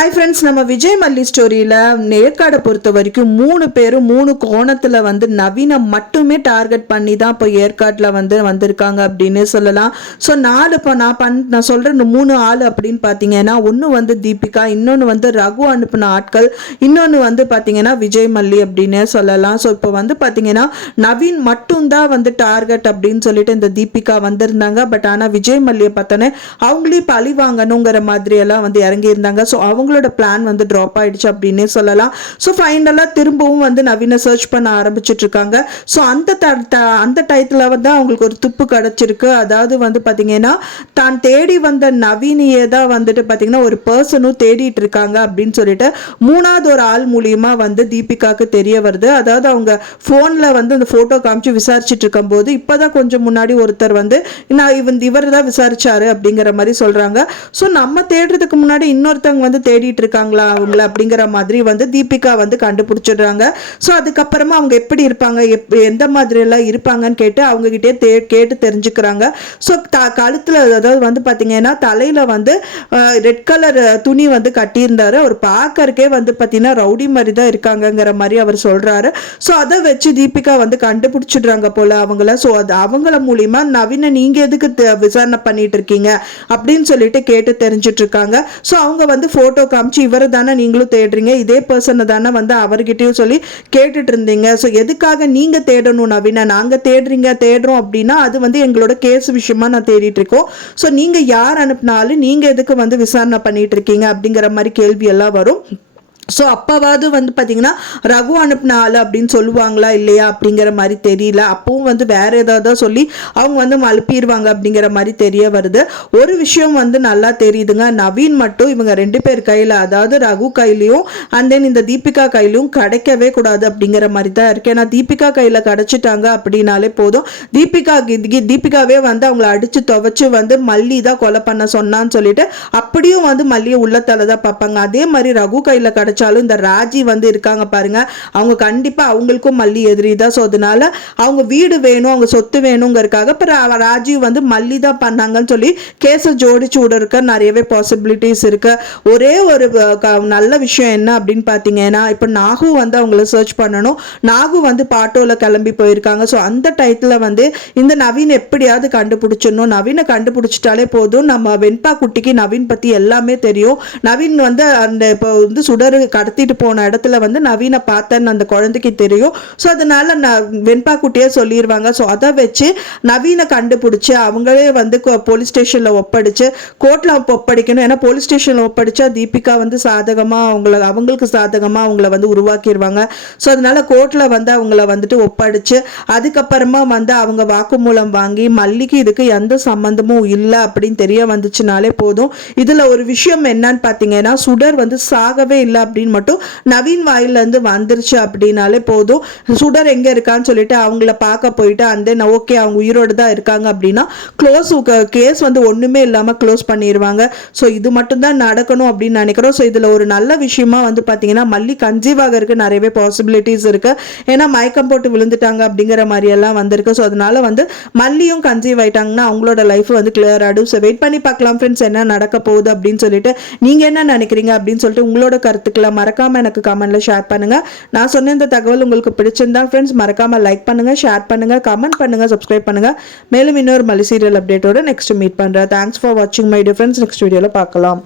Hi friends, நம்ம விஜய் மல்லி ஸ்டோரியில் ஏற்காடை பொறுத்த வரைக்கும் 3 பேரும் 3 கோணத்தில் வந்து நவீனை மட்டுமே டார்கெட் பண்ணி தான் இப்போ ஏற்காட்டில் வந்திருக்காங்க அப்படின்னு சொல்லலாம். ஸோ 4 இப்போ நான் சொல்கிற 3 ஆள் அப்படின்னு பார்த்தீங்கன்னா, ஒன்று வந்து தீபிகா, இன்னொன்று வந்து ரகு அனுப்பின ஆட்கள், இன்னொன்று வந்து பார்த்தீங்கன்னா விஜய் மல்லி அப்படின்னே சொல்லலாம். ஸோ இப்போ வந்து பார்த்தீங்கன்னா நவீன் மட்டும்தான் வந்து டார்கெட் அப்படின்னு சொல்லிட்டு இந்த தீபிகா வந்திருந்தாங்க. பட் ஆனால் விஜய் மல்லியை பார்த்தோன்னே அவங்களே பழி வாங்கணுங்கிற மாதிரியெல்லாம் வந்து இறங்கியிருந்தாங்க. ஸோ அவங்களோட பிளான் வந்து ட்ராப் ஆயிடுச்சு அப்படின்னே சொல்லலாம். ஸோ ஃபைனலாக திரும்பவும் வந்து நவீனை சர்ச் பண்ண ஆரம்பிச்சுட்டு இருக்காங்க. ஸோ அந்த டயத்தில் வந்து அவங்களுக்கு ஒரு துப்பு கிடச்சிருக்கு. அதாவது வந்து பார்த்தீங்கன்னா தான் தேடி வந்த நவீனியே தான் வந்துட்டு பார்த்தீங்கன்னா ஒரு பர்சனும் தேடிட்டு இருக்காங்க அப்படின்னு சொல்லிட்டு 3வது ஒரு ஆள் மூலியமா வந்து தீபிகாவுக்கு தெரிய வருது. அதாவது அவங்க ஃபோனில் வந்து அந்த ஃபோட்டோ காமிச்சு விசாரிச்சுட்டு இருக்கும் போது இப்போதான் கொஞ்சம் முன்னாடி ஒருத்தர் வந்து இவர் தான் விசாரிச்சாரு அப்படிங்கிற மாதிரி சொல்றாங்க. ஸோ நம்ம தேடுறதுக்கு முன்னாடி இன்னொருத்தவங்க வந்து தேடிட்டு இருக்காங்களா அவங்கள அப்படிங்கிற மாதிரி வந்து தீபிகா வந்து கண்டுபிடிச்சிடுறாங்க. ஸோ அதுக்கப்புறமா அவங்க எப்படி இருப்பாங்க, எந்த மாதிரி எல்லாம் இருப்பாங்கன்னு கேட்டு அவங்க கிட்டே கேட்டு தெரிஞ்சுக்கிறாங்க. ஸோ கழுத்துல அதாவது வந்து பார்த்தீங்கன்னா தலையில வந்து ரெட் கலர் துணி வந்து கட்டியிருந்தாரு. அவர் பார்க்கறக்கே வந்து பார்த்தீங்கன்னா ரவுடி மாதிரி தான் இருக்காங்கங்கிற மாதிரி அவர் சொல்றாரு. ஸோ அதை வச்சு தீபிகா வந்து கண்டுபிடிச்சிடுறாங்க போல அவங்கள. ஸோ அது அவங்கள மூலியமா நவீனை நீங்க எதுக்கு விசாரணை பண்ணிட்டு இருக்கீங்க அப்படின்னு சொல்லிட்டு கேட்டு தெரிஞ்சுட்டு இருக்காங்க. ஸோ அவங்க வந்து போட்டோ காமிச்சு இவரை தானே நீங்களும் தேடுறீங்க, இதே பர்சனை தானே வந்து அவர்கிட்டயும் சொல்லி கேட்டுட்டு இருந்தீங்க. ஸோ எதுக்காக நீங்க தேடணும் நவீனா, நாங்க தேடுறோம் அப்படின்னா அது வந்து எங்களோட கேஸ் விஷயமா நான் தேடிட்டு இருக்கோம். ஸோ நீங்க யார் அனுப்பினாலும் நீங்க எதுக்கு வந்து விசாரணை பண்ணிட்டு இருக்கீங்க அப்படிங்கிற மாதிரி கேள்வி எல்லாம் வரும். ஸோ அப்போவாவது வந்து பார்த்தீங்கன்னா ரகு அனுப்பின ஆள் அப்படின்னு சொல்லுவாங்களா இல்லையா அப்படிங்கிற மாதிரி தெரியல. அப்பவும் வந்து வேற ஏதாவது சொல்லி அவங்க வந்து அனுப்பிடுவாங்க அப்படிங்கிற மாதிரி தெரிய வருது. ஒரு விஷயம் வந்து நல்லா தெரியுதுங்க, நவீன் மட்டும் இவங்க 2 பேர் கையில், அதாவது ரகு கையிலையும் அண்ட் தென் இந்த தீபிகா கையிலையும் கிடைக்கவே கூடாது அப்படிங்கிற மாதிரி தான் இருக்கு. ஏன்னா தீபிகா கையில் கிடைச்சிட்டாங்க அப்படின்னாலே போதும், தீபிகாவே வந்து அவங்கள அடிச்சு துவைச்சு வந்து மல்லி தான் கொலை பண்ண சொன்னான்னு சொல்லிட்டு அப்படியும் வந்து மல்லியை உள்ளத்தால தான் பார்ப்பாங்க. அதே மாதிரி ரகு கையில் கிடைச்சி இந்த ராஜி வந்து இருக்காங்க பாருங்க, அவங்க கண்டிப்பா அவங்களுக்கும் மல்லி எதிரி தான். ஸோ அதனால அவங்க வீடு வேணும், அவங்க சொத்து வேணுங்கிறதுக்காக ராஜி வந்து மல்லி தான் பண்ணாங்கன்னு சொல்லி கேஸை ஜோடிச்சு விடுறதுக்கு நிறையவே பாசிபிலிட்டிஸ் இருக்கு. ஒரே ஒரு நல்ல விஷயம் என்ன அப்படின்னு பார்த்தீங்கன்னா, இப்போ நாகு வந்து அவங்கள சர்ச் பண்ணணும். நாகு வந்து பாட்டோல கிளம்பி போயிருக்காங்க. ஸோ அந்த டயத்தில் வந்து இந்த நவீன் எப்படியாவது கண்டுபிடிச்சிடணும். நவீனை கண்டுபிடிச்சிட்டாலே போதும், நம்ம வெண்பா குட்டிக்கு நவீன் பத்தி எல்லாமே தெரியும். நவீன் வந்து அந்த இப்போ வந்து சுடரு கடத்திட்டு போன இடத்துல வந்து நவீனை பார்த்தேன்னு அந்த குழந்தைக்கு தெரியும். ஸோ அதனால வெண்பா குட்டியே சொல்லிடுவாங்க. ஸோ அதை வச்சு நவீனை கண்டுபிடிச்சு அவங்களே வந்து போலீஸ் ஸ்டேஷனில் ஒப்படைச்சு கோர்ட்டில் ஒப்படைக்கணும். ஏன்னா போலீஸ் ஸ்டேஷனில் ஒப்படைச்சா தீபிகா வந்து சாதகமாக அவங்களுக்கு சாதகமாக அவங்கள வந்து உருவாக்கிடுவாங்க. ஸோ அதனால கோர்ட்டில் வந்து அவங்கள வந்துட்டு ஒப்படைச்சு அதுக்கப்புறமா வந்து அவங்க வாக்குமூலம் வாங்கி மல்லிக்கு இதுக்கு எந்த சம்பந்தமும் இல்லை அப்படின்னு தெரிய வந்துச்சுனாலே போதும். இதில் ஒரு விஷயம் என்னன்னு பார்த்தீங்கன்னா, சுடர் வந்து சாகவே இல்லை அப்படின்னு மட்டும் நவீன் வாயிலிருந்து வந்துருச்சு அப்படின்னாலே போதும், சுடர் எங்க இருக்கான்னு சொல்லிட்டு அவங்கள பார்க்க போயிட்டு அந்த ஓகே அவங்க உயிரோடு தான் இருக்காங்க அப்படின்னா கேஸ் வந்து ஒண்ணுமே இல்லாம க்ளோஸ் பண்ணிடுவாங்க. ஸோ இது மட்டும் தான் நடக்கணும் அப்படின்னு நினைக்கிறோம். ஸோ இதுல ஒரு நல்ல விஷயமா வந்து பாத்தீங்கன்னா மல்லி கன்சீவ் ஆகிறதுக்கு நிறையவே பாசிபிலிட்டிஸ் இருக்கு. ஏன்னா மயக்கம் போட்டு விழுந்துட்டாங்க அப்படிங்கிற மாதிரி எல்லாம் வந்திருக்கு. ஸோ அதனால வந்து மல்லியும் கன்சீவ் ஆயிட்டாங்கன்னா அவங்களோட லைஃப் வந்து கிளியர் ஆடும். ஸோ வெயிட் பண்ணி பார்க்கலாம் ஃப்ரெண்ட்ஸ், என்ன நடக்க போகுது அப்படின்னு சொல்லிட்டு. நீங்க என்ன நினைக்கிறீங்க அப்படின்னு சொல்லிட்டு உங்களோட கருத்துக்களை மறக்காம எனக்கு கமெண்ட்ல ஷேர் பண்ணுங்க. நான் சொன்ன இந்த தகவல் உங்களுக்கு பிடிச்சிருந்தா ஃப்ரெண்ட்ஸ் மறக்காம லைக் பண்ணுங்க, ஷேர் பண்ணுங்க, கமெண்ட் பண்ணுங்க, சப்ஸ்கிரைப் பண்ணுங்க. மேலும் இன்னொரு மல்லி சீரியல் அப்டேட்டோட நெக்ஸ்ட் மீட் பண்றேன். தேங்க்ஸ் ஃபார் வாட்சிங் மை டியர் ஃப்ரெண்ட்ஸ். நெக்ஸ்ட் வீடியோல பார்க்கலாம்.